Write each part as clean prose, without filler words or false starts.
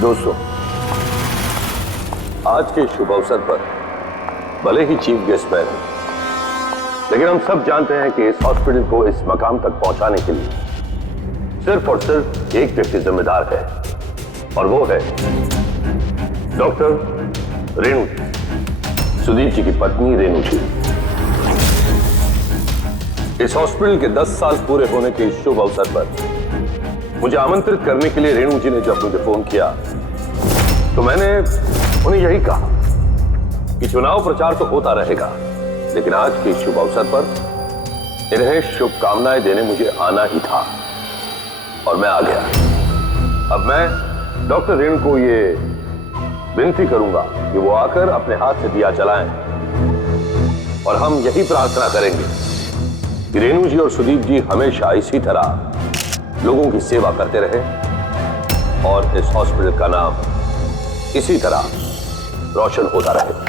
दोस्तों, आज के शुभ अवसर पर भले ही चीफ गेस्ट मैं हूं, लेकिन हम सब जानते हैं कि इस हॉस्पिटल को इस मकाम तक पहुंचाने के लिए सिर्फ और सिर्फ एक व्यक्ति जिम्मेदार है, और वो है डॉक्टर रेणु जी, सुदीप जी की पत्नी रेणु जी। इस हॉस्पिटल के 10 साल पूरे होने के इस शुभ अवसर पर मुझे आमंत्रित करने के लिए रेणु जी ने जब मुझे फोन किया तो मैंने उन्हें यही कहा कि चुनाव प्रचार तो होता रहेगा, लेकिन आज के शुभ अवसर पर इन्हें शुभकामनाएं देने मुझे आना ही था, और मैं आ गया। अब मैं डॉक्टर रेणु को ये विनती करूंगा कि वो आकर अपने हाथ से दिया जलाएं, और हम यही प्रार्थना करेंगे कि रेणु जी और सुदीप जी हमेशा इसी तरह लोगों की सेवा करते रहे और इस हॉस्पिटल का नाम इसी तरह रोशन होता रहे।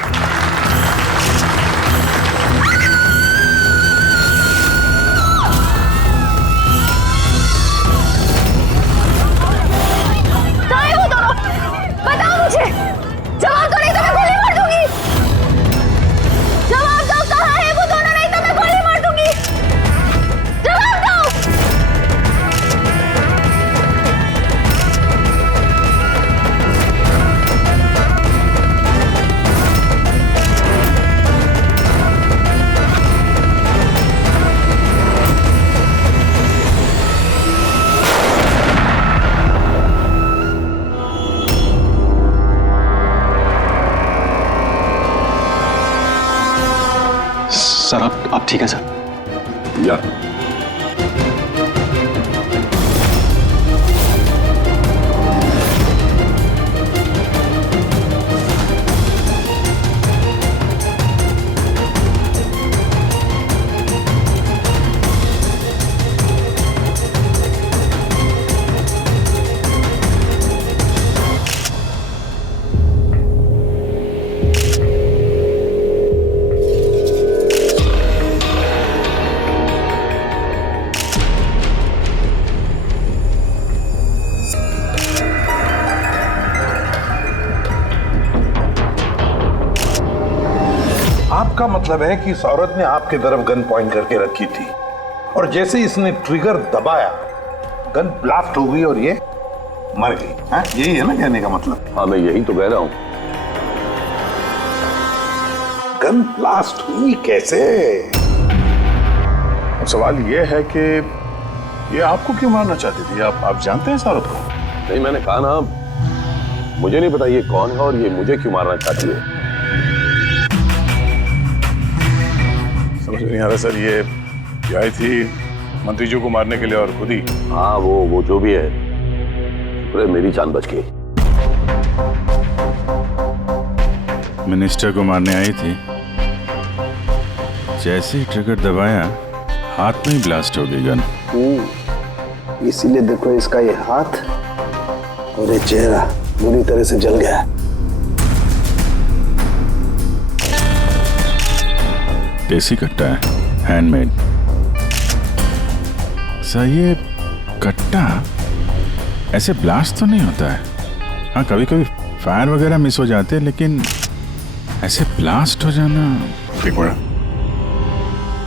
सर आप ठीक है सर? या आपका मतलब है कि इस औरत ने आपके तरफ गन पॉइंट करके रखी थी, और जैसे इसने ट्रिगर दबाया गन ब्लास्ट हो गई और ये मर गई। हाँ, यही है ना कहने का मतलब? हाँ, मैं यही तो कह रहा हूं। गन ब्लास्ट हुई कैसे? अब सवाल ये है कि ये आपको क्यों मारना चाहती थी? आप जानते हैं इस औरत को? नहीं, मैंने कहा ना, मुझे नहीं पता ये कौन है और ये मुझे क्यों मारना चाहती है। समझ नहीं आ रहा सर। ये आई थी मंत्री जी को मारने के लिए और खुद ही। हाँ, वो जो भी है, पूरे मेरी जान बच गई। मिनिस्टर को मारने आई थी, जैसे ही ट्रिगर दबाया हाथ में ही ब्लास्ट हो गई गन। इसीलिए देखो इसका ये हाथ और ये चेहरा बुरी तरह से जल गया। देसी कट्टा है, हैंडमेड। सर ये कट्टा ऐसे ब्लास्ट तो नहीं होता है। हाँ, कभी कभी फायर वगैरह मिस हो जाते हैं, लेकिन ऐसे ब्लास्ट हो जाना। एक मिनट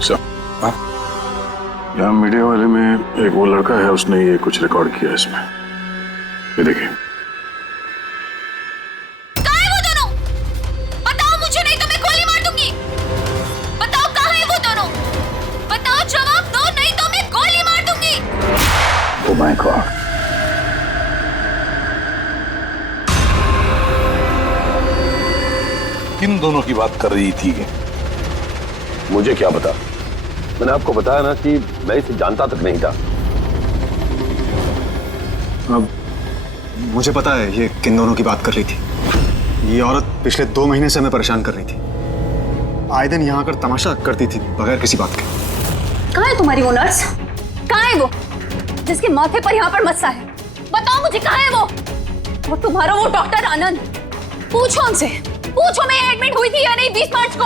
सर, यहाँ मीडिया वाले में एक वो लड़का है, उसने ये कुछ रिकॉर्ड किया इसमें, ये देखिए। माय गॉड, किन दोनों की बात कर रही थी? मुझे क्या पता? मैंने आपको बताया ना कि मैं इसे जानता तक नहीं था। अब मुझे पता है ये किन दोनों की बात कर रही थी। ये औरत पिछले 2 महीने से हमें परेशान कर रही थी। आए दिन यहाँ आकर तमाशा करती थी बगैर किसी बात के। कहाँ है तुम्हारी वो नर्स? कहाँ है वो जिसके माथे पर यहाँ पर मस्सा है? बताओ मुझे, कहाँ है वो तुम्हारा वो डॉक्टर आनंद? पूछो उनसे, पूछो मैं एडमिट हुई थी या नहीं 20 मार्च को।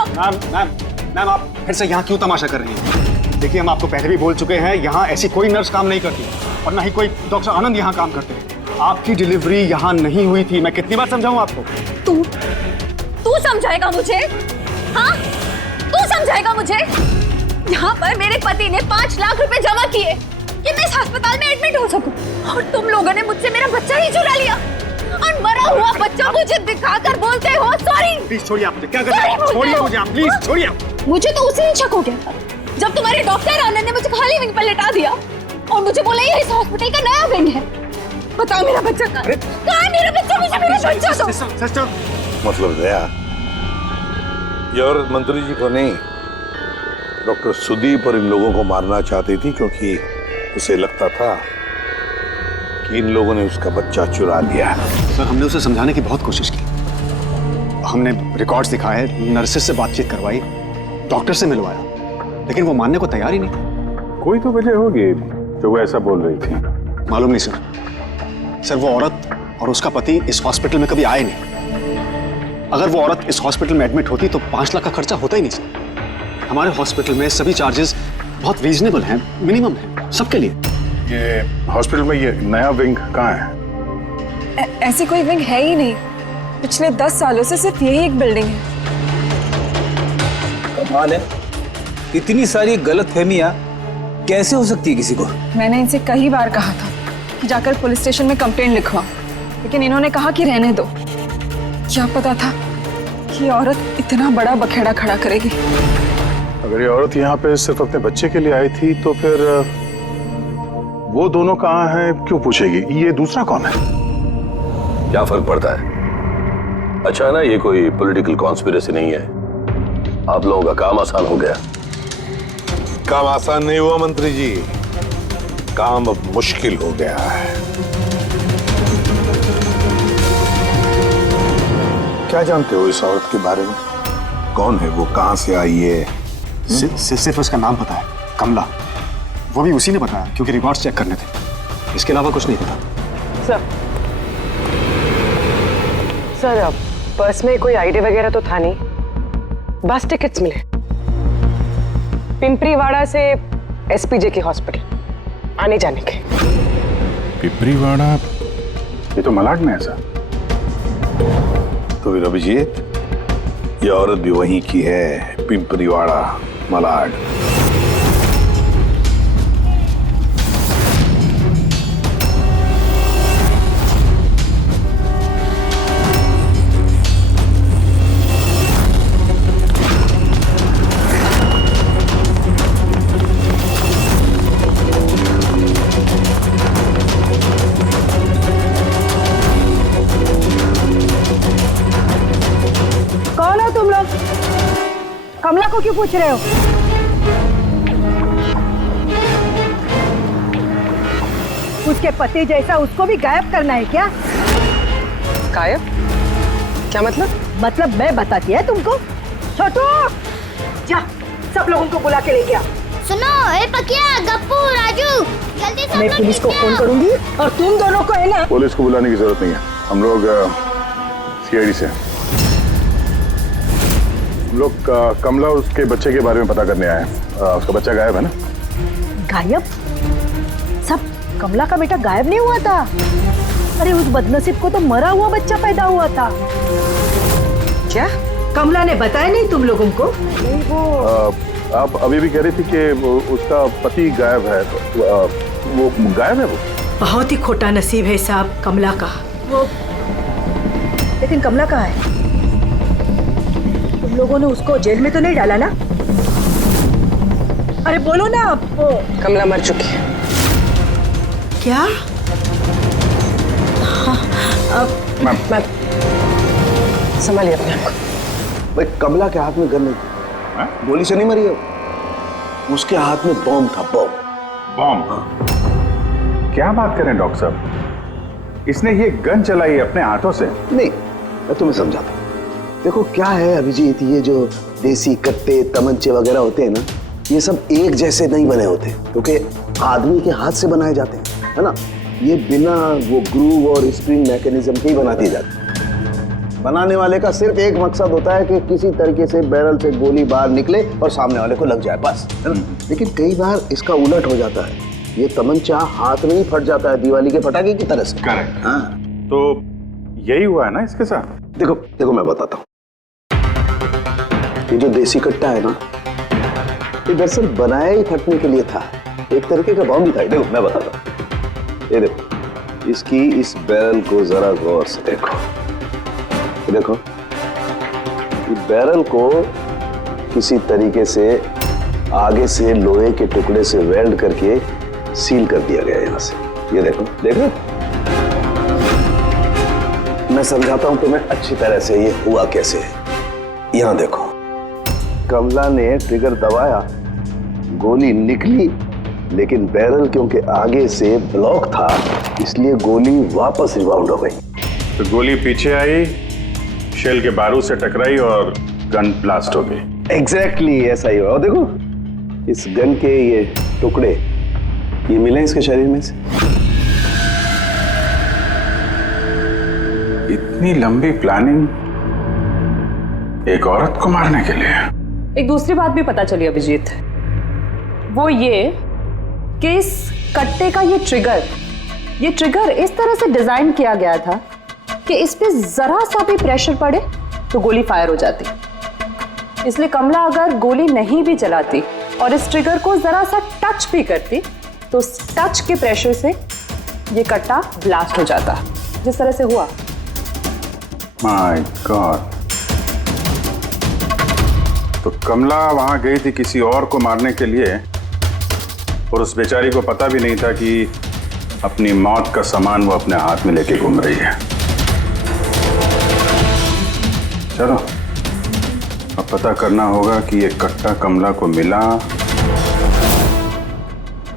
मैम आप फिर से यहाँ क्यों तमाशा कर रही हैं? देखिए, हम आपको पहले भी बोल चुके हैं, यहाँ ऐसी कोई नर्स काम नहीं करती और ना ही कोई डॉक्टर आनंद यहाँ काम करते हैं। आपकी डिलीवरी यहाँ नहीं हुई थी। मैं कितनी बार समझाऊं आपको? तू समझाएगा मुझे? हाँ, तू समझाएगा मुझे? यहाँ पर मेरे पति ने 5 लाख रुपए जमा किए कि मैं इस अस्पताल में एडमिट हो सकूं, और तुम लोगों ने मुझसे मेरा बच्चा ही चुरा लिया और मरा हुआ बच्चा मुझे दिखाकर बोलते हो सॉरी। प्लीज छोड़िए आप मुझे। क्या कर रहे हैं? छोड़िए मुझे आप, प्लीज छोड़िए आप। मुझे तो उसी दिन शक हो गया था जब तुम्हारे डॉक्टर आनंद ने मुझे खाली विंग पर लेटा दिया और मुझे बोला ये इस हॉस्पिटल का नया विंग है। बताओ मेरा बच्चा कहाँ है? मेरा बच्चा, मुझे मेरा बच्चा दो। सिस्टर, मतलब दया, ये औरत मंत्री जी को नहीं, डॉक्टर सुदीप और इन लोगों को मारना चाहती थी, क्योंकि उसे लगता था कि इन लोगों ने उसका बच्चा चुरा लिया। सर हमने उसे समझाने की बहुत कोशिश की। हमने रिकॉर्ड्स दिखाए, नर्सेस से बातचीत करवाई, डॉक्टर से मिलवाया, लेकिन वो मानने को तैयार ही नहीं। कोई तो वजह होगी जो वो ऐसा बोल रही थी। मालूम नहीं सर, वो औरत और उसका पति इस हॉस्पिटल में कभी आए नहीं। अगर वो औरत इस हॉस्पिटल में एडमिट होती तो 5 लाख का खर्चा होता ही नहीं सर। हमारे हॉस्पिटल में सभी चार्जेस बहुत रीजनेबल हैं, मिनिमम है सबके लिए। ये हॉस्पिटल में ये नया विंग कहाँ है? ऐसी कोई विंग है ही नहीं। पिछले 10 सालों से सिर्फ यही एक बिल्डिंग है। कमाल है, इतनी सारी गलतफहमियां कैसे हो सकती है किसी को? मैंने इनसे कई बार कहा था कि जाकर पुलिस स्टेशन में कंप्लेंट लिखवा, लेकिन इन्होंने कहा कि रहने दो। क्या पता था कि ये औरत इतना बड़ा बखेड़ा खड़ा करेगी। अगर ये औरत यहाँ पे सिर्फ अपने बच्चे के लिए आई थी तो फिर वो दोनों कहाँ हैं क्यों पूछेगी? ये दूसरा कौन है? क्या फर्क पड़ता है? अच्छा ना, ये कोई पॉलिटिकल कॉन्स्पिरेसी नहीं है। आप लोगों का काम आसान हो गया। काम आसान नहीं हुआ मंत्री जी, काम अब मुश्किल हो गया है। क्या जानते हो इस औरत के बारे में? कौन है वो, कहां से आई है? सिर्फ उसका नाम पता है, कमला। वो भी उसी ने बताया क्योंकि रिकॉर्ड्स चेक करने थे। इसके अलावा कुछ नहीं पता। सर पर्स में कोई आईडी वगैरह तो था नहीं, बस टिकट्स मिले पिंपरीवाड़ा से एसपीजे के हॉस्पिटल आने जाने के। पिपरीवाड़ा, ये तो मलाड में है सर। तो फिर अभिजीत, ये औरत भी वहीं की है, पिंपरीवाड़ा, मलाड। कौन हो तुम लोग? कमला को क्यों पूछ रहे हो? उसके पति जैसा उसको भी गायब करना है क्या? गायब? क्या मतलब? मतलब मैं बताती है तुमको। छोटू, जा सब लोगों को बुला के लेके आ। सुनो, ए पकिया, गप्पू, राजू, जल्दी सब मैं लोग पुलिस को नीचे फोन आओ। करूंगी और तुम दोनों को है ना। पुलिस को बुलाने की जरूरत नहीं है, हम लोग सीआईडी से हैं। हम लोग कमला और उसके बच्चे के बारे में पता करने आए हैं। उसका बच्चा गायब है ना? गायब? सब कमला का बेटा गायब नहीं हुआ था। अरे उस बदनसीब को तो मरा हुआ बच्चा पैदा हुआ था। क्या? कमला ने बताया नहीं तुम लोगों को? नहीं वो आप अभी भी कह रही थी कि उसका पति गायब है, तो वो गायब है? वो बहुत ही खोटा नसीब है साहब कमला का। वो लेकिन कमला कहाँ है? तुम लोगों ने उसको जेल में तो नहीं डाला ना? अरे बोलो ना आप। कमला मर चुकी है। क्या? मैम संभालिए अपने आप को। भाई कमला के हाथ में गन नहीं, गोली से नहीं मरी है, उसके हाथ में बॉम्ब था, बॉम्ब। बॉम्ब? क्या बात करें डॉक्टर साहब, इसने ये गन चलाई अपने हाथों से? नहीं, मैं तुम्हें समझाता हूँ। देखो क्या है अभिजीत, ये जो देसी कट्टे तमंचे वगैरह होते हैं ना, ये सब एक जैसे नहीं बने होते, क्योंकि आदमी के हाथ से बनाए जाते हैं, है ना। ये बिना वो ग्रूव और स्प्रिंग मैकेनिज्म के ही बना दिए जाते हैं। बनाने वाले का सिर्फ एक मकसद होता है कि किसी तरीके से बैरल से गोली बाहर निकले और सामने वाले को लग जाए, बस, है ना। लेकिन कई बार इसका उलट हो जाता है। ये तमंचा हाथ में ही फट जाता है दिवाली के पटाखे की तरह से। करेक्ट। हाँ तो यही हुआ है ना इसके साथ? देखो देखो मैं बताता हूँ, ये जो देसी कट्टा है ना, ये दरअसल बनाया ही फटने के लिए था, एक तरीके का बॉम्ब ही था। देखो मैं बताता हूँ, ये देखो इसकी इस बैरल को जरा गौर से देखो, ये देखो इस बैरल को किसी तरीके से आगे से लोहे के टुकड़े से वेल्ड करके सील कर दिया गया यहाँ से। ये देखो देखो, मैं समझाता हूं तुम्हें अच्छी तरह से ये हुआ कैसे है। यहाँ देखो, कमला ने ट्रिगर दबाया, गोली निकली, लेकिन बैरल क्योंकि आगे से ब्लॉक था इसलिए गोली वापस रिबाउंड हो गई। तो गोली पीछे आई, शेल के बारूद से टकराई और गन ब्लास्ट हो गई। एग्जैक्टली ऐसा ही हुआ। और देखो इस गन के ये टुकड़े ये मिले इसके शरीर में से। इतनी लंबी प्लानिंग एक औरत को मारने के लिए। एक दूसरी बात भी पता चली अभिजीत, वो ये कि इस कट्टे का ये ट्रिगर इस तरह से डिजाइन किया गया था कि इस पे जरा सा भी प्रेशर पड़े तो गोली फायर हो जाती। इसलिए कमला अगर गोली नहीं भी चलाती और इस ट्रिगर को जरा सा टच भी करती तो उस टच के प्रेशर से ये कट्टा ब्लास्ट हो जाता, जिस तरह से हुआ। My God. तो कमला वहां गई थी किसी और को मारने के लिए और उस बेचारी को पता भी नहीं था कि अपनी मौत का सामान वो अपने हाथ में लेके घूम रही है। चलो अब पता करना होगा कि ये कट्टा कमला को मिला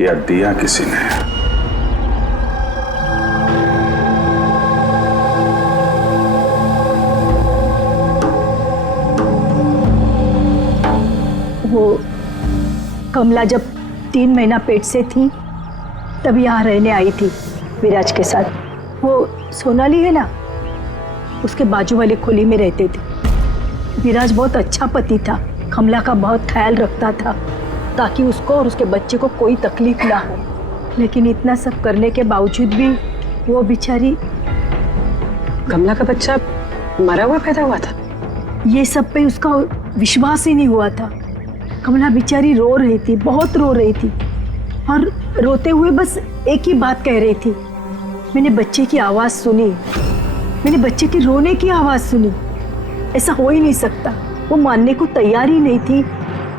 या दिया किसी ने। वो कमला जब 3 महीना पेट से थी तब यहाँ रहने आई थी विराज के साथ। वो सोनाली है ना, उसके बाजू वाली खोली में रहते थे। विराज बहुत अच्छा पति था, कमला का बहुत ख्याल रखता था ताकि उसको और उसके बच्चे को कोई तकलीफ ना हो। लेकिन इतना सब करने के बावजूद भी वो बेचारी। कमला का बच्चा मरा हुआ पैदा हुआ था? ये सब पे उसका विश्वास ही नहीं हुआ था। कमला बेचारी रो रही थी, बहुत रो रही थी और रोते हुए बस एक ही बात कह रही थी, मैंने बच्चे की आवाज़ सुनी, मैंने बच्चे के रोने की आवाज़ सुनी। ऐसा हो ही नहीं सकता। वो मानने को तैयार ही नहीं थी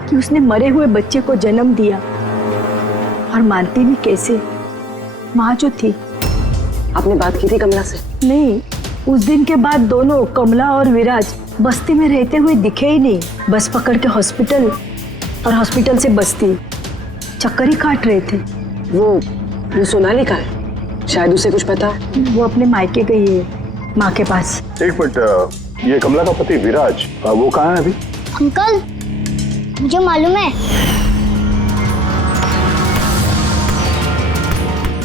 कि उसने मरे हुए बच्चे को जन्म दिया। और मानती भी कैसे, माँ जो थी। आपने बात की थी कमला से? नहीं, उस दिन के बाद दोनों कमला और विराज बस्ती में रहते हुए दिखे ही नहीं। बस पकड़ के हॉस्पिटल और हॉस्पिटल से बस्ती चक्कर ही काट रहे थे। वो सोनाली का है, शायद उसे कुछ पता। वो अपने मायके गई है, माँ के पास। एक मिनट, ये कमला का पति विराज वो कहाँ है अभी? अंकल मुझे मालूम है।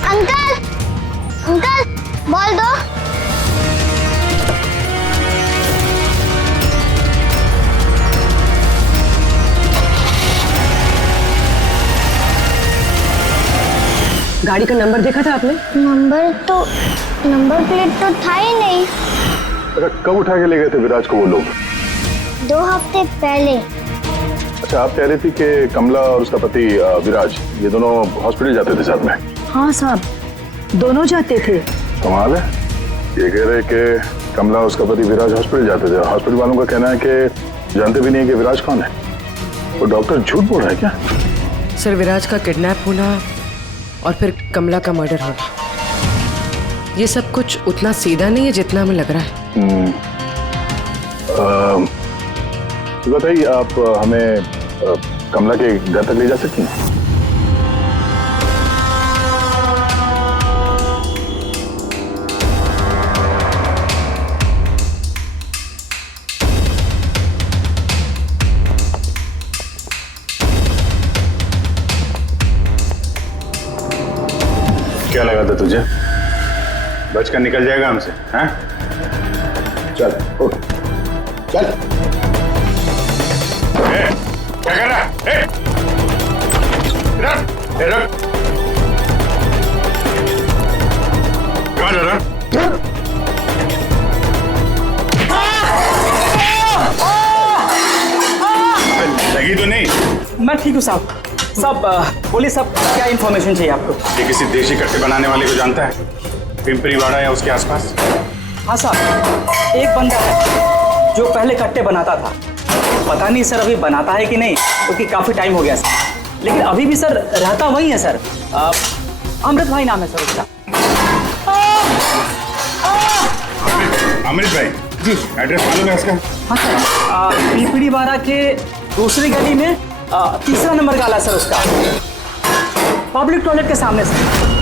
अंकल अंकल बोल दो। गाड़ी का नंबर देखा था आपने? नंबर प्लेट तो था ही नहीं। कब उठा के ले गए थे विराज को वो लोग? 2 हफ्ते पहले। अच्छा, आप कह रही थी कि कमला और उसका पति विराज ये दोनों हॉस्पिटल जाते थे साथ में? हाँ साहब, दोनों जाते थे। कमाल है, ये कह रहे कि कमला उसका पति विराज हॉस्पिटल जाते थे। हॉस्पिटल वालों का कहना है कि जानते भी नहीं कि विराज कौन है। वो डॉक्टर झूठ बोल रहा है क्या? सर, विराज का किडनैप होना और फिर कमला का मर्डर होना, ये सब कुछ उतना सीधा नहीं है जितना हमें लग रहा है। बताइए, आप हमें कमला के घर तक ले जा सकती हैं? क्या लगा था तुझे? बचकर निकल जाएगा हमसे? हैं? चल उठ, चल। क्या कर रहा है? रुक। कहाँ जा रहा है? लगी तो नहीं? मैं ठीक हूँ साहब। साहब बोलिए साहब, क्या इन्फॉर्मेशन चाहिए आपको? ये किसी देशी कट्टे बनाने वाले को जानता है? पिंपरी वाड़ा या उसके आसपास? हाँ साहब, एक बंदा है जो पहले कट्टे बनाता था। पता नहीं सर अभी बनाता है कि नहीं, क्योंकि काफ़ी टाइम हो गया सर। लेकिन अभी भी सर रहता वही है सर। अमृत भाई नाम है सर उसका। अमृत भाई जी, एड्रेस मालूम है उसका? हाँ सर, पिंपरी वाड़ा के दूसरी गली में तीसरा नंबर का आला सर उसका, पब्लिक टॉयलेट के सामने सर।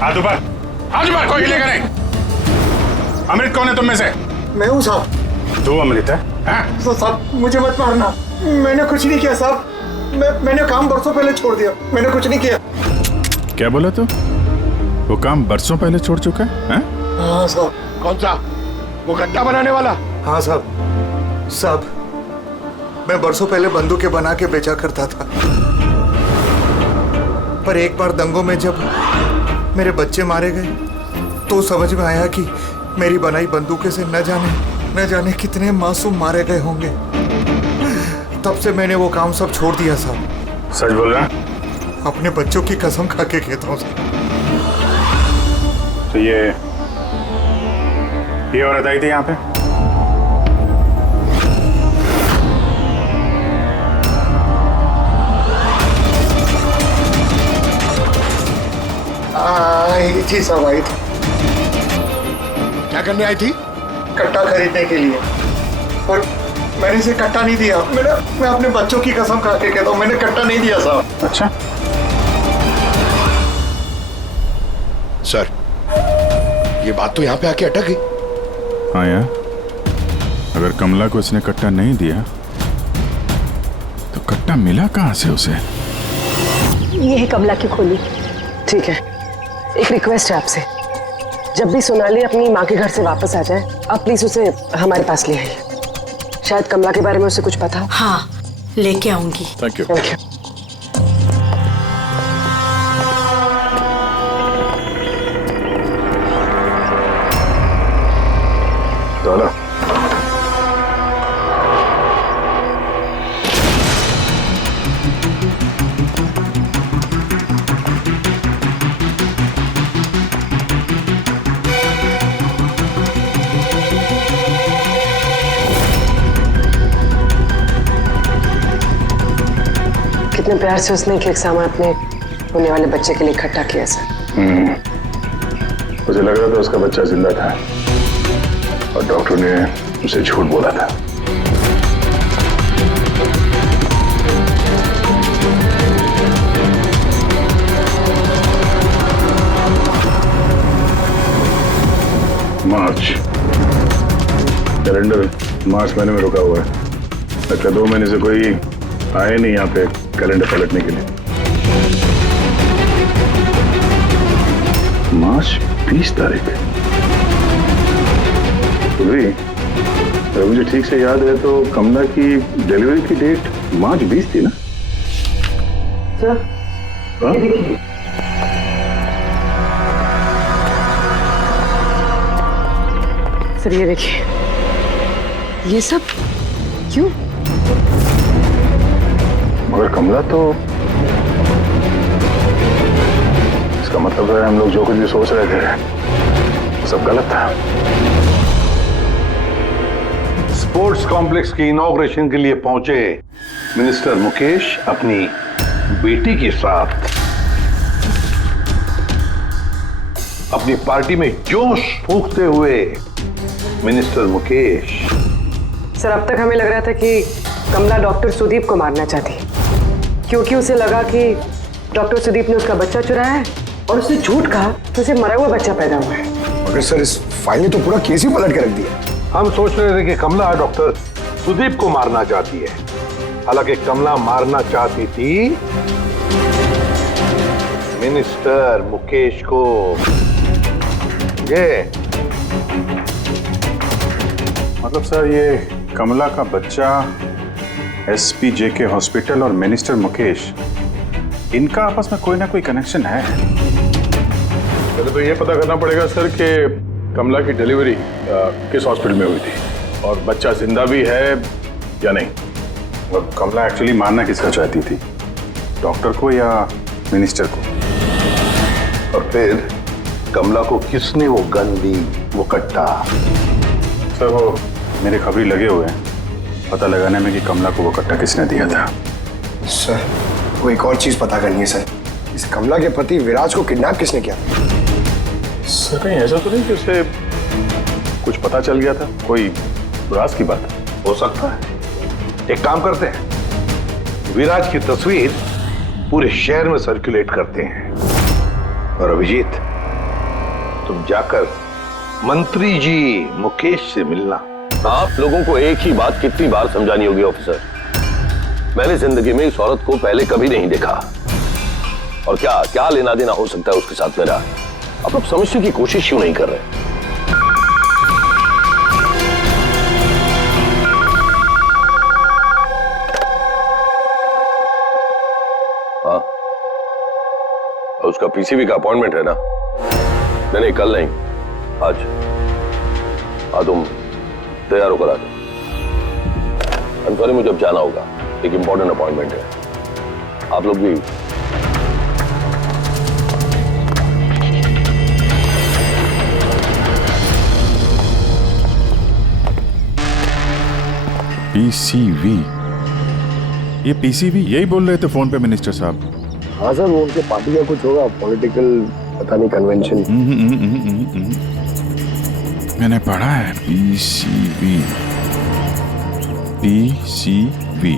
हाथ ऊपर, कोई हिलेगा नहीं। अमृत कौन है तुम में से? मैं हूँ साहब। तू अमृत है? साहब मुझे मत मारना, मैंने कुछ नहीं किया साहब। मैंने काम बरसों पहले छोड़ दिया, मैंने कुछ नहीं किया। क्या बोला तू? वो काम बरसों पहले छोड़ चुका है? हाँ साहब। कौन सा? वो गट्टा बनाने वाला? हाँ साहब, मैं बरसों पहले बंदूकें बना के बेचा करता था। पर एक बार दंगों में जब मेरे बच्चे मारे गए तो समझ में आया कि मेरी बनाई बंदूकें से न जाने कितने मासूम मारे गए होंगे। तब से मैंने वो काम सब छोड़ दिया साहब। सच बोल रहा? अपने बच्चों की कसम खा के कहता हूँ साहब। तो ये औरत आई थी यहाँ पे? आई थी साहब, आई थी। क्या करने आई थी? कट्टा खरीदने के लिए। और मैंने इसे कट्टा नहीं दिया। मैं अपने बच्चों की कसम खा के कहता हूँ, मैंने कट्टा नहीं दिया साहब। अच्छा सर, ये बात तो यहाँ पे आके अटक गई। हाँ यार, अगर कमला को इसने कट्टा नहीं दिया तो कट्टा मिला कहाँ से उसे? ये है कमला की खोली। ठीक है, एक रिक्वेस्ट है आपसे, जब भी सोनाली अपनी माँ के घर से वापस आ जाए आप प्लीज उसे हमारे पास ले आइए। शायद कमला के बारे में उसे कुछ पता हो। हाँ, लेके आऊंगी। Thank you. Thank you. चलो। कितने प्यार से उसने एक सामान अपने होने वाले बच्चे के लिए इकट्ठा किया सर। मुझे लग रहा था उसका बच्चा जिंदा था और डॉक्टर ने उसे झूठ बोला था। मार्च कैलेंडर मार्च महीने में रुका हुआ है। लगता 2 महीने से कोई आए नहीं यहाँ पे कैलेंडर पलटने के लिए। मार्च 20 तारीख। तो भी अगर मुझे ठीक से याद है तो कमला की डिलीवरी की डेट मार्च 20 थी ना? सर हाँ? सर ये देखिए, ये सब क्यों? मगर कमला तो, इसका मतलब है हम लोग जो कुछ भी सोच रहे थे सब गलत था। स्पोर्ट्स कॉम्प्लेक्स के इनॉग्रेशन के लिए पहुंचे मिनिस्टर मुकेश अपनी बेटी के साथ अपनी पार्टी में जोश फूंकते हुए मिनिस्टर मुकेश। सर अब तक हमें लग रहा था कि कमला डॉक्टर सुदीप को मारना चाहती क्योंकि उसे लगा कि डॉक्टर सुदीप ने उसका बच्चा चुराया है और उसने झूठ कहा तो उसे मरा हुआ बच्चा पैदा हुआ है। मगर सर इस फाइल ने तो पूरा केस ही पलट के रख दिया। हम सोच रहे थे कि कमला डॉक्टर सुदीप को मारना चाहती है, हालांकि कमला मारना चाहती थी मिनिस्टर मुकेश को। ये मतलब सर ये कमला का बच्चा एसपी जेके हॉस्पिटल और मिनिस्टर मुकेश, इनका आपस में कोई ना कोई कनेक्शन है। पहले तो ये पता करना पड़ेगा सर कि कमला की डिलीवरी किस हॉस्पिटल में हुई थी और बच्चा जिंदा भी है या नहीं। और कमला एक्चुअली मारना किसका चाहती थी, डॉक्टर को या मिनिस्टर को? और फिर कमला को किसने वो गन दी, वो कट्टा? सर वो मेरे खबरी लगे हुए हैं पता लगाने में कि कमला को वो कट्टा किसने दिया था। सर वो एक और चीज पता करनी है सर, इस कमला के पति विराज को किडनैप किसने किया? सर कहीं ऐसा तो नहीं कि उसे कुछ पता चल गया था, कोई राज की बात? हो सकता है। एक काम करते हैं, विराज की तस्वीर पूरे शहर में सर्कुलेट करते हैं और अभिजीत तुम जाकर मंत्री जी मुकेश से मिलना। आप लोगों को एक ही बात कितनी बार समझानी होगी ऑफिसर, मैंने जिंदगी में इस औरत को पहले कभी नहीं देखा और क्या क्या लेना देना हो सकता है उसके साथ मेरा। आप लोग समझने की कोशिश क्यों नहीं कर रहे? हाँ उसका पीसीबी का अपॉइंटमेंट है ना? नहीं कल नहीं, आज। हाँ तुम तैयार होकर आ जाओ। सॉरी मुझे अब जाना होगा, एक इंपॉर्टेंट अपॉइंटमेंट है। आप लोग भी पीसीवी, ये पीसीवी यही बोल रहे थे फोन पे मिनिस्टर साहब। हाँ सर वो उनके पार्टी का कुछ होगा, पॉलिटिकल पता नहीं कन्वेंशन। मैंने पढ़ा है पीसीवी, पीसीवी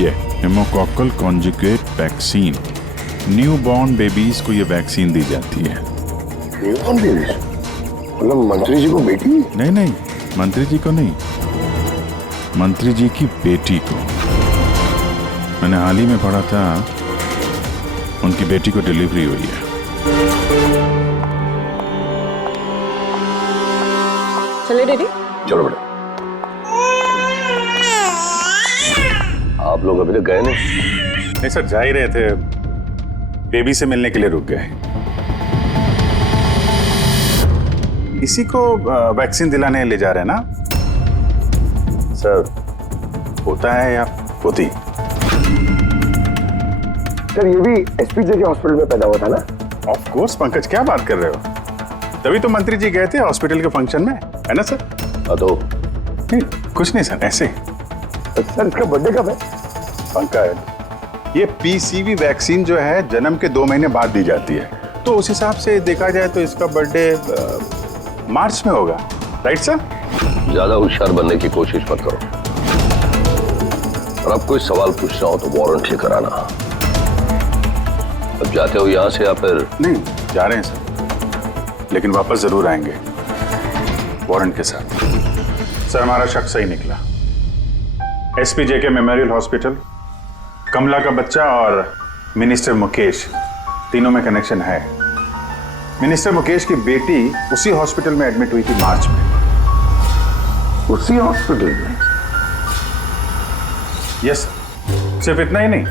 ये pneumococcal conjugate vaccine, newborn babies को ये वैक्सीन दी जाती है। Newborn babies? मतलब मंत्री जी को बेटी? नहीं मंत्री जी को नहीं, मंत्री जी की बेटी को। मैंने हाल ही में पढ़ा था उनकी बेटी को डिलीवरी हुई है। चले डैडी? चलो बेटा। आप लोग अभी तक गए नहीं सर, जा ही रहे थे, बेबी से मिलने के लिए रुक गए। इसी को वैक्सीन दिलाने ले जा रहे हैं ना सर? होता है या होती? सर ये भी एसपीजे के हॉस्पिटल में पैदा हुआ था ना? ऑफ कोर्स पंकज, क्या बात कर रहे हो? तभी तो मंत्री जी गए थे हॉस्पिटल के फंक्शन में, है ना सर? तो नहीं कुछ नहीं सर, ऐसे। सर इसका बर्थडे कब है? पंकज ये पीसीवी वैक्सीन जो है जन्म के 2 महीने बाद दी जाती है, तो उस हिसाब से देखा जाए तो इसका बर्थडे मार्च में होगा, राइट सर? ज्यादा होशियार बनने की कोशिश मत करो, और अब कोई सवाल पूछना हो तो वारंट लेकर आना। अब जाते हो यहां से या फिर? नहीं जा रहे हैं सर, लेकिन वापस जरूर आएंगे वारंट के साथ। सर हमारा शक सही निकला, एसपी जेके मेमोरियल हॉस्पिटल, कमला का बच्चा और मिनिस्टर मुकेश, तीनों में कनेक्शन है। मिनिस्टर मुकेश की बेटी उसी हॉस्पिटल में एडमिट हुई थी मार्च में। उसी हॉस्पिटल में? यस, सिर्फ इतना ही नहीं,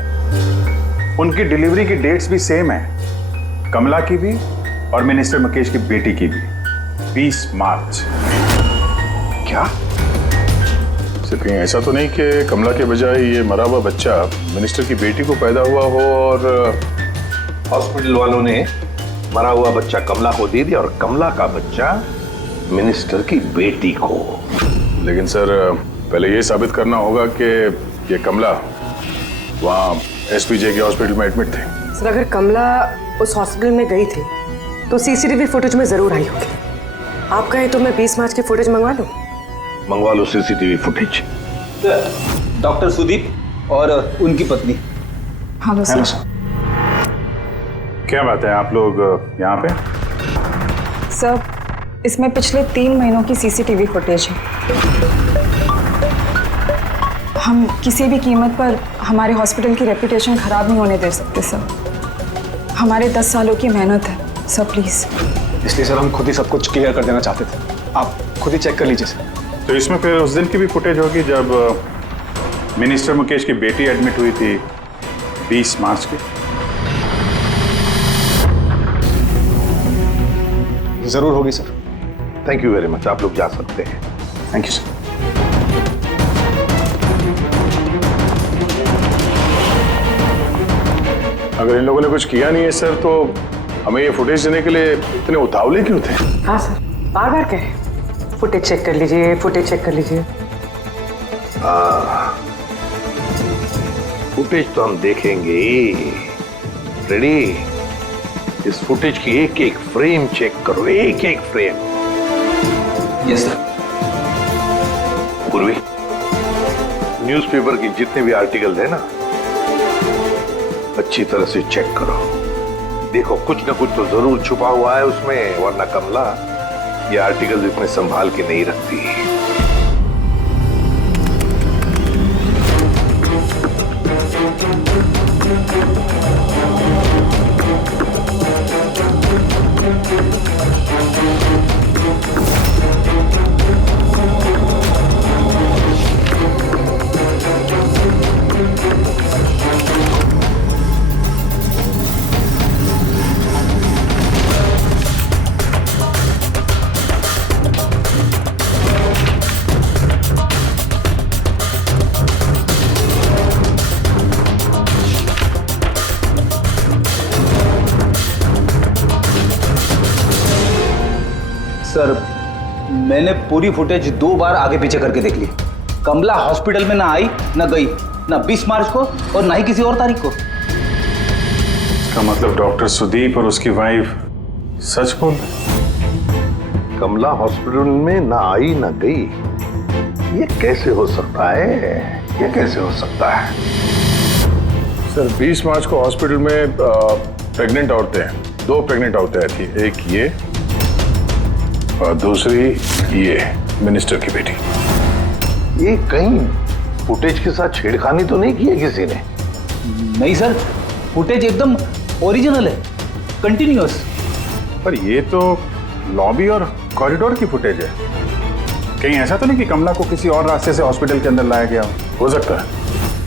उनकी डिलीवरी की डेट्स भी सेम है, कमला की भी और मिनिस्टर मुकेश की बेटी की भी, 20 मार्च। क्या? सिर्फ कहीं ऐसा तो नहीं कि कमला के बजाय ये मरा हुआ बच्चा मिनिस्टर की बेटी को पैदा हुआ हो और हॉस्पिटल वालों ने मरा हुआ बच्चा कमला को दे दिया और कमला का बच्चा मिनिस्टर की बेटी को? लेकिन सर पहले ये साबित करना होगा कि ये कमला वहाँ एसपीजे के हॉस्पिटल में एडमिट थे। सर अगर कमला उस हॉस्पिटल में गई थी तो सीसीटीवी फुटेज में जरूर आई होगी। आप कहें तो मैं 20 मार्च की फुटेज मंगवा लूं? मंगवा लो सीसीटीवी फुटेज। डॉक्टर सुदीप और उनकी पत्नी। Hello sir. क्या बात है, आप लोग यहाँ पे? सर, इसमें पिछले 3 महीनों की सीसीटीवी फुटेज है। हम किसी भी कीमत पर हमारे हॉस्पिटल की रेपुटेशन खराब नहीं होने दे सकते सर। हमारे 10 सालों की मेहनत है सर, प्लीज। इसलिए सर हम खुद ही सब कुछ क्लियर कर देना चाहते थे, आप खुद ही चेक कर लीजिए सर। तो इसमें फिर उस दिन की भी फुटेज होगी जब मिनिस्टर मुकेश की बेटी एडमिट हुई थी 20 मार्च की। जरूर होगी sir. Thank you very much, आप लोग जा सकते हैं। Thank you sir. अगर इन लोगों ने कुछ किया नहीं है सर, तो हमें ये फुटेज देने के लिए इतने उतावले क्यों थे? हाँ सर, बार बार कहे फुटेज चेक कर लीजिए, फुटेज चेक कर लीजिए। फुटेज तो हम देखेंगे। रेडी? इस फुटेज की एक एक फ्रेम चेक करो, एक एक फ्रेम। Yes sir. पूर्वी, न्यूज़पेपर की जितने भी आर्टिकल है ना, अच्छी तरह से चेक करो। देखो कुछ ना कुछ तो जरूर छुपा हुआ है उसमें, वरना कमला ये आर्टिकल इतने संभाल के नहीं रखती। सर, मैंने पूरी फुटेज 2 बार आगे पीछे करके देख ली। कमला हॉस्पिटल में ना आई ना गई, ना 20 मार्च को और ना ही किसी और तारीख को। इसका मतलब डॉक्टर सुदीप और उसकी वाइफ सच बोल रहे? कमला हॉस्पिटल में ना आई ना गई, ये कैसे हो सकता है? ये कैसे हो सकता है? सर 20 मार्च को हॉस्पिटल में प्रेग्नेंट औरतें हैं, 2 प्रेग्नेंट औरतें आई थी, एक ये और दूसरी ये मिनिस्टर की बेटी। ये कहीं फुटेज के साथ छेड़खानी तो नहीं की है किसी ने? नहीं सर, फुटेज एकदम ओरिजिनल है, कंटिन्यूअस। पर ये तो लॉबी और कॉरिडोर की फुटेज है। कहीं ऐसा तो नहीं कि कमला को किसी और रास्ते से हॉस्पिटल के अंदर लाया गया हो सकता है,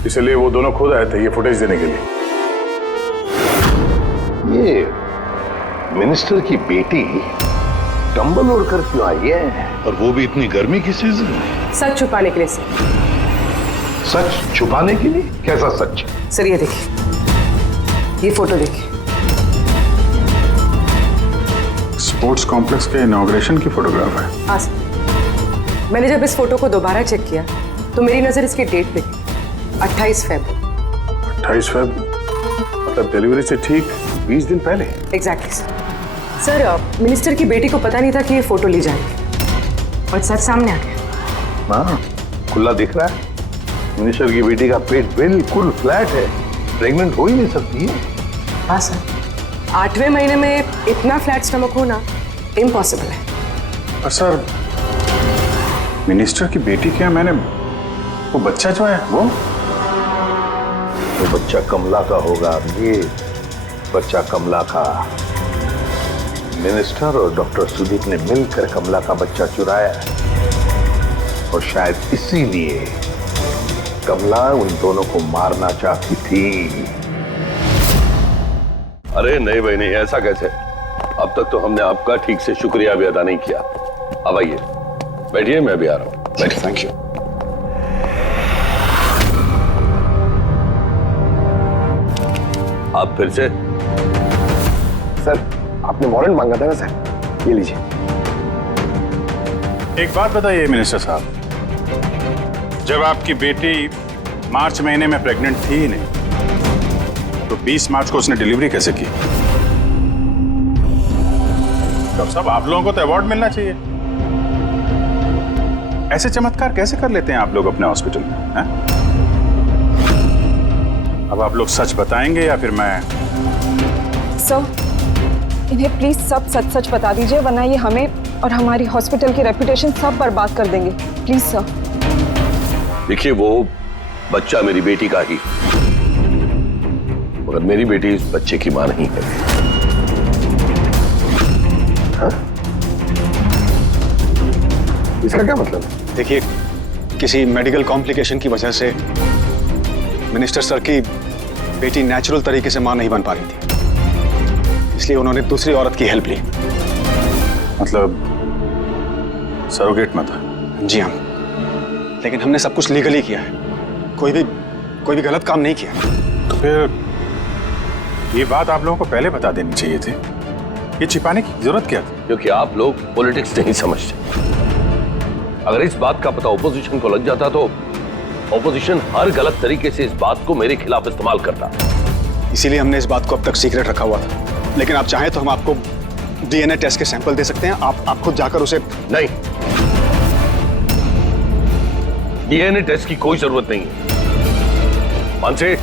इसलिए वो दोनों खुद आए थे ये फुटेज देने के लिए। ये मिनिस्टर की बेटी कंबल ओढ़कर क्यों आई है, और वो भी इतनी गर्मी की सीजन में? सच छुपाने के लिए सर। सच छुपाने के लिए? कैसा सच? सर ये देखिए, ये फोटो देखिए। स्पोर्ट्स कॉम्प्लेक्स के इनॉग्रेशन की फोटोग्राफ है। हाँ सर, मैंने जब इस फोटो को दोबारा चेक किया तो मेरी नजर इसकी डेट पे थी, 28 फरवरी। 28 फरवरी मतलब डिलीवरी से ठीक 20 दिन पहले। Exactly sir. मिनिस्टर की बेटी को पता नहीं था कि ये फोटो ली जाएगी और सच सामने आ गया। हाँ, खुला दिख रहा है। मिनिस्टर की बेटी का पेट बिल्कुल फ्लैट है, प्रेग्नेंट हो ही नहीं सकती है। हाँ सर, 8वें महीने में इतना फ्लैट स्टमक होना इम्पॉसिबल है। सर, मिनिस्टर की बेटी क्या, मैंने वो बच्चा जो है वो बच्चा कमला का होगा। ये बच्चा कमला का। मिनिस्टर और डॉक्टर सुदीप ने मिलकर कमला का बच्चा चुराया, और शायद इसीलिए कमला उन दोनों को मारना चाहती थी। अरे नहीं भाई नहीं, ऐसा कैसे? अब तक तो हमने आपका ठीक से शुक्रिया भी अदा नहीं किया। अब आइए बैठिए, मैं भी आ रहा हूं। बैठिए। Thank you. आप फिर से? सर आपने वारंट मांगा था ना सर, ये लीजिए। एक बात बताइए मिनिस्टर साहब, जब आपकी बेटी मार्च महीने में प्रेग्नेंट थी ही नहीं, तो 20 मार्च को उसने डिलीवरी कैसे की? तो सब आप लोगों को तो अवार्ड मिलना चाहिए। ऐसे चमत्कार कैसे कर लेते हैं आप लोग अपने हॉस्पिटल में, हैं? अब आप लोग सच बताएंगे या फिर मैं? सर, इन्हें प्लीज सब सच सच बता दीजिए, वरना ये हमें और हमारी हॉस्पिटल की रेपुटेशन सब बर्बाद कर देंगे। Please sir. देखिए, वो बच्चा मेरी बेटी का ही, मगर मेरी बेटी इस बच्चे की मां नहीं है। हाँ? इसका क्या मतलब है? देखिए, किसी मेडिकल कॉम्प्लिकेशन की वजह से मिनिस्टर सर की बेटी नेचुरल तरीके से मां नहीं बन पा रही थी, इसलिए उन्होंने दूसरी औरत की हेल्प ली। मतलब सरोगेट में था? जी हाँ, लेकिन हमने सब कुछ लीगली किया है, कोई भी गलत काम नहीं किया। तो फिर ये बात आप लोगों को पहले बता देनी चाहिए थी, ये छिपाने की जरूरत क्या थी? क्योंकि आप लोग पॉलिटिक्स नहीं समझते। अगर इस बात का पता ऑपोजिशन को लग जाता तो ऑपोजिशन हर गलत तरीके से इस बात को मेरे खिलाफ इस्तेमाल करता। इसीलिए हमने इस बात को अब तक सीक्रेट रखा हुआ था, लेकिन आप चाहें तो हम आपको डीएनए टेस्ट के सैंपल दे सकते हैं, आप खुद जाकर उसे। नहीं, डीएनए टेस्ट की कोई जरूरत नहीं है। मानसे,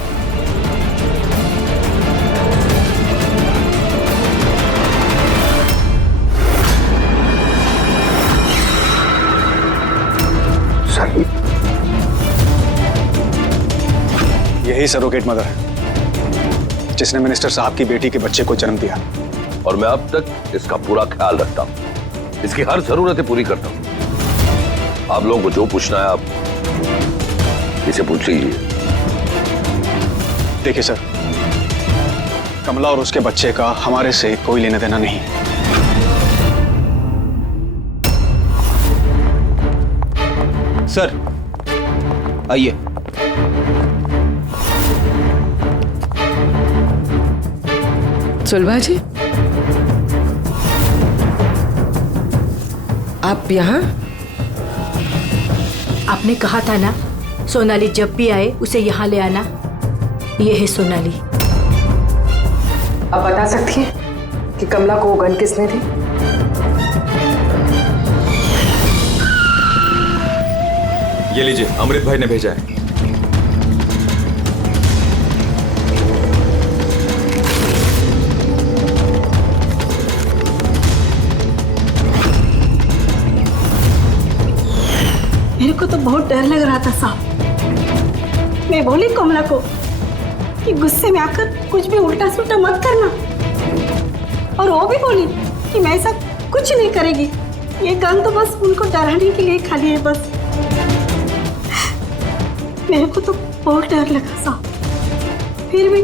यही सरोगेट मदर है जिसने मिनिस्टर साहब की बेटी के बच्चे को जन्म दिया, और मैं अब तक इसका पूरा ख्याल रखता हूं, इसकी हर जरूरतें पूरी करता हूं। आप लोगों को जो पूछना है आप इसे पूछ लीजिए। देखिए सर, कमला और उसके बच्चे का हमारे से कोई लेना देना नहीं है। सर आइए। सुलभा जी, आप यहाँ? आपने कहा था ना, सोनाली जब भी आए उसे यहाँ ले आना। ये है सोनाली। आप बता सकती हैं कि कमला को वो गन किसने दी? ये लीजिए, अमृत भाई ने भेजा है। मेरे को तो बहुत डर लग रहा था साहब। मैं बोली कमला को कि गुस्से में आकर कुछ भी उल्टा सुल्टा मत करना, और वो भी बोली कि मैं ऐसा कुछ नहीं करेगी। ये गन तो बस उनको डराने के लिए खाली है बस। मेरे को तो बहुत डर लगा साहब, फिर भी।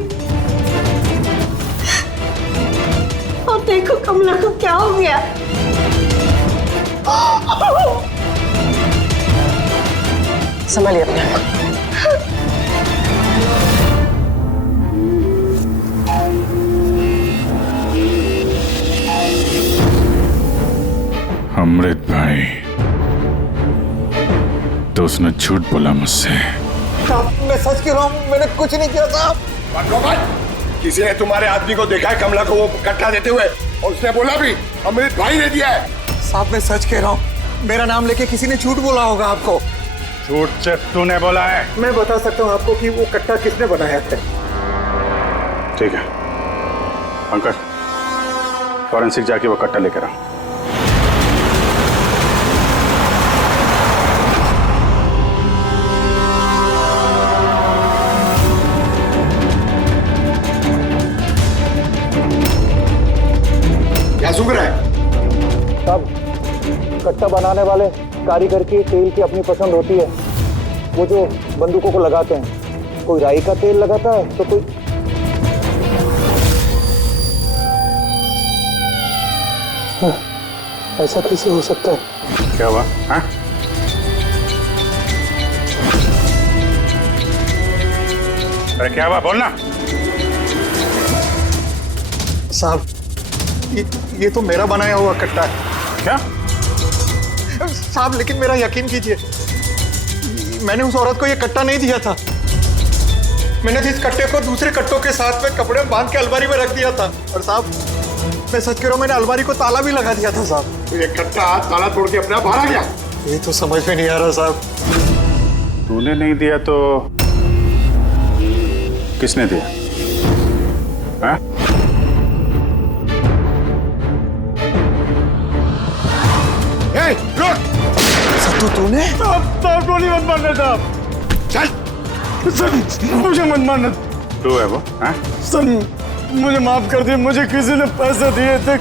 और देखो कमला को क्या हो गया। संभालिए अपने आप को। अमृत भाई, तो उसने झूठ बोला मुझसे। मैं सच कह रहा हूँ, मैंने कुछ नहीं किया साहब। किसी ने तुम्हारे आदमी को देखा है कमला को वो कट्टा देते हुए, और उसने बोला भी अमृत भाई ने दिया है। साहब मैं सच कह रहा हूँ, मेरा नाम लेके किसी ने झूठ बोला होगा आपको। झूठ सिर्फ तूने बोला है। मैं बता सकता हूँ आपको कि वो कट्टा किसने बनाया है। ठीक है अंकल, फॉरेंसिक जाके वो कट्टा लेकर आओ। क्या सुन रहा है? तब कट्टा बनाने वाले कारीगर की तेल की अपनी पसंद होती है। वो जो बंदूकों को लगाते हैं, कोई राई का तेल लगाता है तो कोई। ऐसा कैसे हो सकता है? क्या हुआ? हाँ? अरे क्या हुआ, बोलना। साहब ये तो मेरा बनाया हुआ कट्टा है। क्या? साहब लेकिन मेरा यकीन कीजिए, मैंने उस औरत को ये कट्टा नहीं दिया था। मैंने इस कट्टे को दूसरे कट्टों के साथ में कपड़े में बांध के अलमारी में रख दिया था। और साहब मैं सच कह रहा हूँ, मैंने अलमारी को ताला भी लगा दिया था साहब। तो ये कट्टा ताला तोड़ के अपने आप बाहर आ गया? ये तो समझ में नहीं आ रहा साहब। तूने नहीं दिया तो किसने दिया? हाँ? सत्तू तूने? साहब गोली मत मारना साहब। चल सर मुझे मत मारना। तू है वो? हाँ? सर मुझे माफ कर दिए, मुझे किसी ने पैसे दिए थे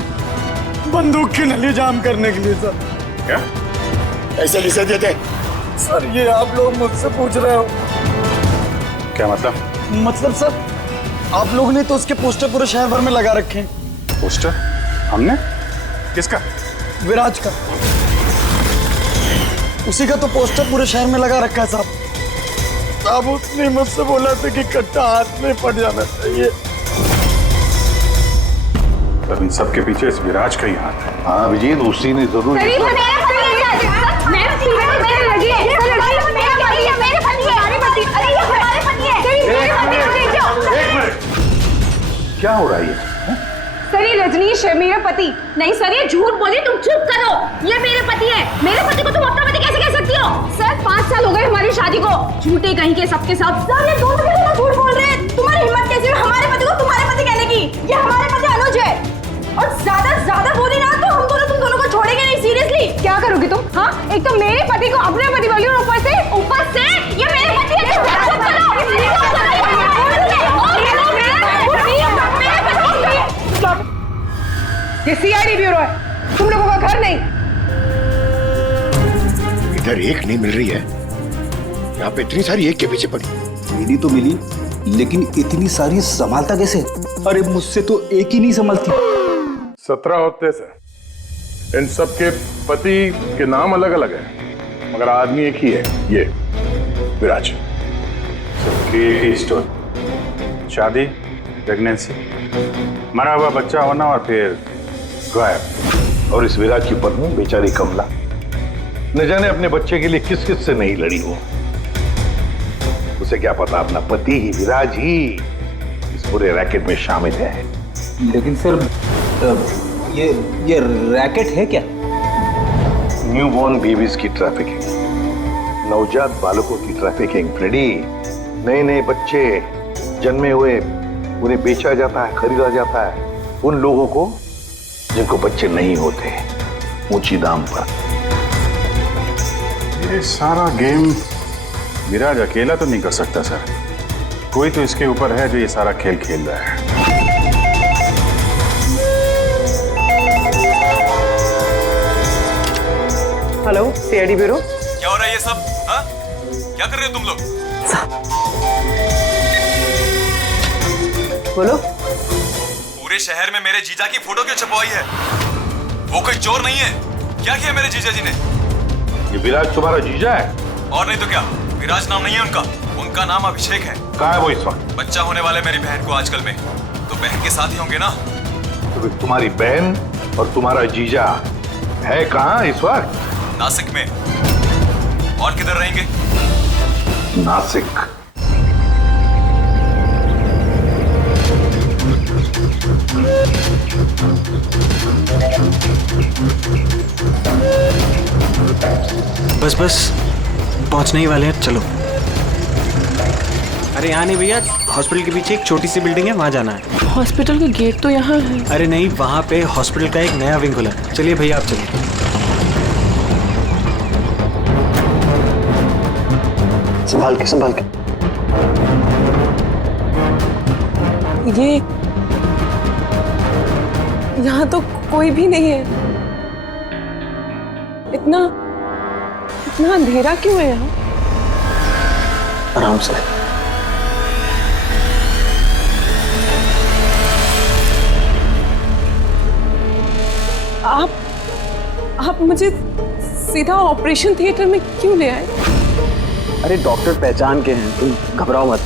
बंदूक की नली जाम करने के लिए सर। क्या? ऐसे किसे देते? सर ये आप लोग मुझसे पूछ रहे हो? क्या मतलब? मतलब सर आप लोगों ने तो उसके पोस्टर पूरे शहर भर में लगा रखे हैं। पोस्टर? हमने? किसका? विराज का। उसी का तो पोस्टर पूरे शहर में लगा रखा है साहब। साहब उसने मुझसे बोला था कि कट्टा हाथ में पड़ जाना चाहिए। पर इन सब के पीछे इस विराज का ही हाथ है। हाँ अभिजीत, उसी ने जरूर क्या हो रहा है ये? सर ये रजनीश है मेरा पति। नहीं सर ये झूठ बोली, तुम चुप करो। ये मेरे पति है। मेरे पति को तुम अपना पति कैसे कह सकती हो? सर 5 साल हो गए हमारी शादी को। झूठे कहीं के सबके सब। सर ये दोनों के झूठ बोल रहे हैं। तुम्हारी हिम्मत कैसे हुई हमारे पति को तुम्हारे पति कहने की? ये हमारे पति अनुज है। और ज्यादा बोली ना तो हम दोनों तुम दोनों को छोड़ेंगे नहीं। सीरियसली क्या करोगी तुम? हाँ एक तो मेरे पति को अपने पति बोली और ऊपर से ये मेरे पति है। ये सीआईडी ब्यूरो है, तुम लोगों का घर नहीं। इधर एक नहीं मिल रही है, यहाँ पे इतनी सारी एक के पीछे पड़ी। मिली तो मिली, लेकिन इतनी सारी संभालता कैसे? अरे मुझसे तो एक ही नहीं संभलती। 17 होते सर। इन सब के पति के नाम अलग अलग है मगर आदमी एक ही है, ये विराज। सबकी एक ही स्टोरी। शादी, प्रेगनेंसी, मरा हुआ बच्चा होना और फिर गायब। और इस विराज की पत्नी बेचारी कमला, न जाने अपने बच्चे के लिए किस किस से नहीं लड़ी हो। उसे क्या पता अपना पति ही, विराज ही इस पूरे रैकेट में शामिल है। लेकिन सर ये रैकेट है क्या? न्यूबॉर्न बेबीज की ट्रैफिकिंग, नवजात बालकों की ट्रैफिकिंग। फ्रेडी, नए बच्चे जन्मे हुए उन्हें बेचा जाता है, खरीदा जाता है उन लोगों को जिनको बच्चे नहीं होते, ऊंची दाम पर। ये सारा गेम विराज अकेला तो नहीं कर सकता सर। कोई तो इसके ऊपर है जो ये सारा खेल खेल रहा है। Hello CID bureau. क्या हो रहा है ये सब? हाँ? क्या कर रहे हो तुम लोग? बोलो। पूरे शहर में मेरे जीजा की फोटो क्यों छपवाई है? वो कोई चोर नहीं है। क्या किया मेरे जीजा जी ने? ये विराज तुम्हारा जीजा है? और नहीं तो क्या, विराज नाम नहीं है उनका नाम अभिषेक है। कहाँ है वो इस वक्त? बच्चा होने वाले मेरी बहन को आजकल में, तो बहन के साथ ही होंगे ना। तो तुम्हारी बहन और तुम्हारा जीजा है कहाँ इस वक्त? नासिक में। और किधर रहेंगे? नासिक। बस पहुंचने ही वाले हैं, चलो। अरे यहाँ नहीं भैया, हॉस्पिटल के पीछे एक छोटी सी बिल्डिंग है, वहाँ जाना है। हॉस्पिटल का गेट तो यहाँ है। अरे नहीं, वहाँ पे हॉस्पिटल का एक नया विंग खुला है। चलिए भैया आप चलिए। संभाल के। ये यहाँ तो कोई भी नहीं है। इतना अंधेरा क्यों है यहाँ? आराम से। आप मुझे सीधा ऑपरेशन थिएटर में क्यों ले आए? अरे डॉक्टर पहचान के हैं, तुम घबराओ मत।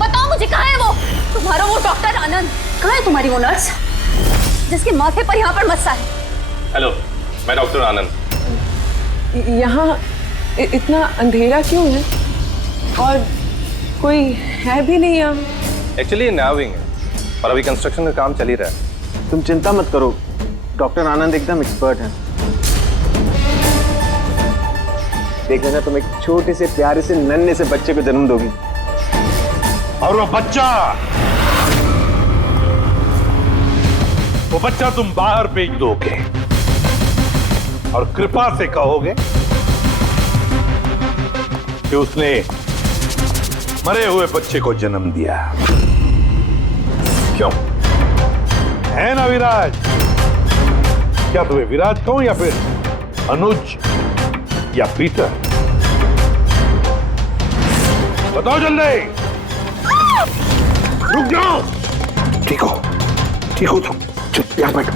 बताओ मुझे कहाँ है वो तुम्हारा वो डॉक्टर आनंद? कहाँ है तुम्हारी वो नर्स जिसके माथे पर यहाँ पर मस्सा है? हेलो, मैं डॉक्टर आनंद। यहाँ इतना अंधेरा क्यों है और कोई है भी नहीं यहाँ? एक्चुअली ये नया विंग है और अभी कंस्ट्रक्शन का काम चल ही रहा है। तुम चिंता मत करो, डॉक्टर आनंद एकदम एक्सपर्ट हैं। देखना ना तुम एक छोटे से प्यारे से नन्हे से बच्चे को जन्म दोगी। और वो बच्चा तुम बाहर भेज दोगे और कृपा से कहोगे कि उसने मरे हुए बच्चे को जन्म दिया। क्यों है ना विराज? क्या तुम्हें विराज कहूं या फिर अनुज या पीटर? बताओ जल्दी। रुक जाओ। ठीक हो तुम। चुप यहाँ बैठो।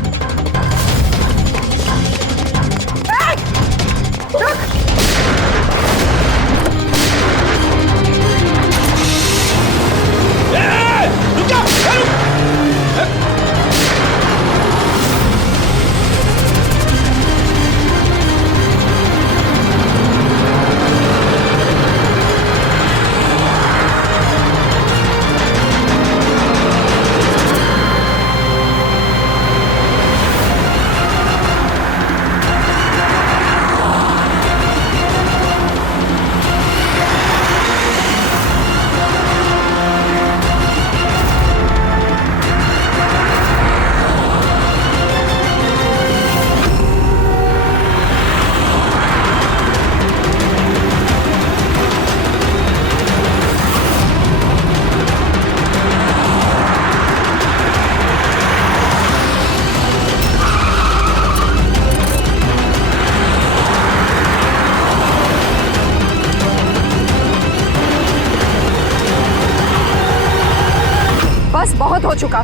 बस बहुत हो चुका,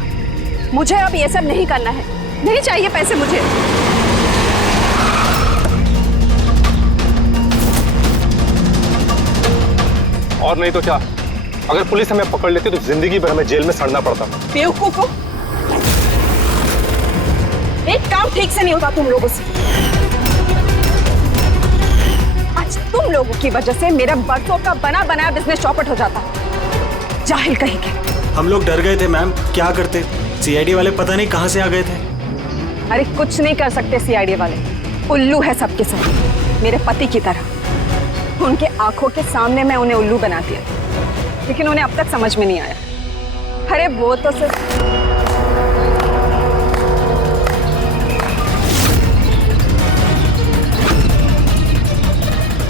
मुझे अब ये सब नहीं करना है। नहीं चाहिए पैसे मुझे। और नहीं तो क्या, अगर पुलिस हमें पकड़ लेती तो जिंदगी भर हमें जेल में सड़ना पड़ता। बेवकूफ हो, एक काम ठीक से नहीं होता तुम लोगों से। आज तुम लोगों की वजह से मेरा बरसों का बना बनाया बिजनेस चौपट हो जाता। जाहिल कहीं के। हम लोग डर गए थे मैम, क्या करते? सीआईडी वाले पता नहीं कहां से आ गए थे। अरे कुछ नहीं कर सकते सीआईडी वाले, उल्लू है सबके सब, मेरे पति की तरह। उनके आंखों के सामने मैं उन्हें उल्लू बना दिया, लेकिन उन्हें अब तक समझ में नहीं आया। अरे वो तो सिर्फ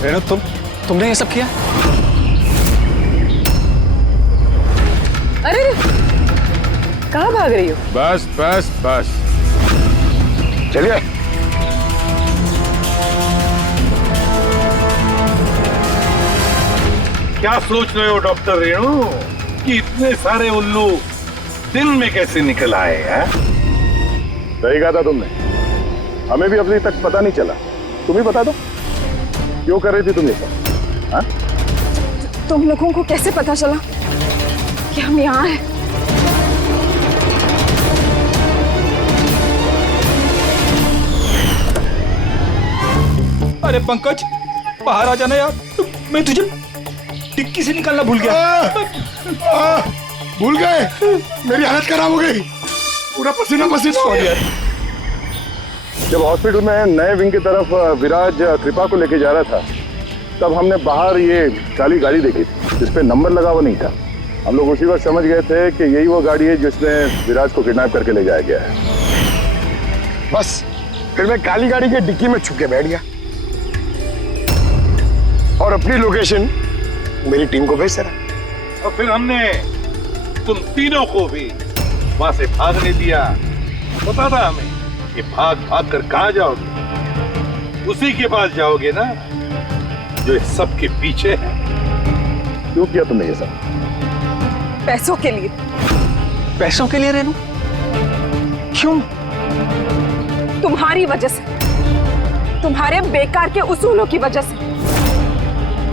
रेणु, तुमने ये सब किया? अरे कहाँ भाग रही हो? बस बस बस, चलिए। क्या सोच रहे हो डॉक्टर रेणु कि इतने सारे उल्लू दिन में कैसे निकल आए हैं? सही कहा था तुमने, हमें भी अभी तक पता नहीं चला। तुम ही बता दो, क्यों कर रही थी तुम ये सब? हाँ? तुम लोगों को कैसे पता चला कि हम यहाँ हैं? अरे पंकज, बाहर आ जाना यार, मैं तुझे डिक्की से निकालना भूल गया। भूल गए? मेरी हालत खराब हो गई, पूरा पसीना पसीना हो गया। जब हॉस्पिटल में नए विंग की तरफ विराज कृपा को लेके जा रहा था, तब हमने बाहर ये काली गाड़ी देखी थी जिसपे नंबर लगा हुआ नहीं था। हम लोग उसी वक्त समझ गए थे कि यही वो गाड़ी है जिसमें विराज को किडनैप करके ले जाया गया है। बस फिर मैं काली गाड़ी के डिक्की में छुप के बैठ गया और अपनी लोकेशन मेरी टीम को भेज रहा। और फिर हमने तुम तीनों को भी वहां से भागने दिया। पता था हमें कि भाग भाग कर कहां जाओगे, उसी के पास जाओगे ना जो इस सब के पीछे है। क्यों किया तुमने ये सब? पैसों के लिए। पैसों के लिए रेणु? क्यों? तुम्हारी वजह से, तुम्हारे बेकार के उसूलों की वजह से।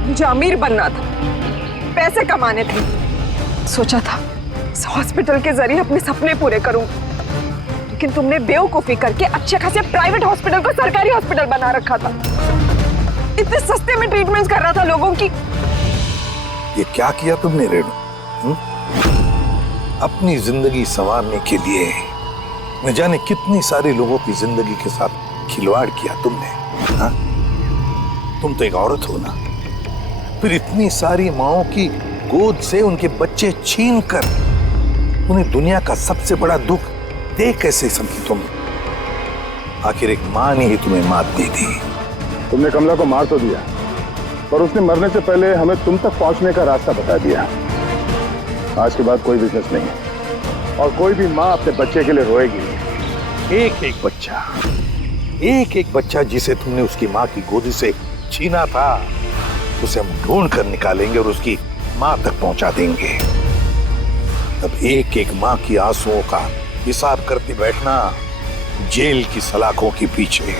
मुझे अमीर बनना था, पैसे कमाने थे। सोचा था इस हॉस्पिटल के जरिए अपने सपने पूरे करूं, लेकिन तुमने बेवकूफी करके अच्छे खासे प्राइवेट हॉस्पिटल को सरकारी हॉस्पिटल बना रखा था। इतने सस्ते में ट्रीटमेंट कर रहा था लोगों की। ये क्या किया तुमने रेणु? अपनी जिंदगी संवारने के लिए न जाने कितनी सारे लोगों की जिंदगी के साथ खिलवाड़ किया तुमने। हाँ? तुम तो एक औरत हो ना, फिर इतनी सारी माओं की गोद से उनके बच्चे छीन कर उन्हें दुनिया का सबसे बड़ा दुख दे कैसे समझी तुम? आखिर एक मां ने ही तुम्हें मात दे दी। तुमने कमला को मार तो दिया, पर उसने मरने से पहले हमें तुम तक पहुंचने का रास्ता बता दिया। आज के बाद कोई बिजनेस नहीं है और कोई भी मां अपने बच्चे के लिए रोएगी। एक एक बच्चा जिसे तुमने उसकी मां की गोदी से छीना था, उसे हम ढूंढ कर निकालेंगे और उसकी मां तक पहुंचा देंगे। तब एक एक मां की आंसुओं का हिसाब करते बैठना जेल की सलाखों के पीछे।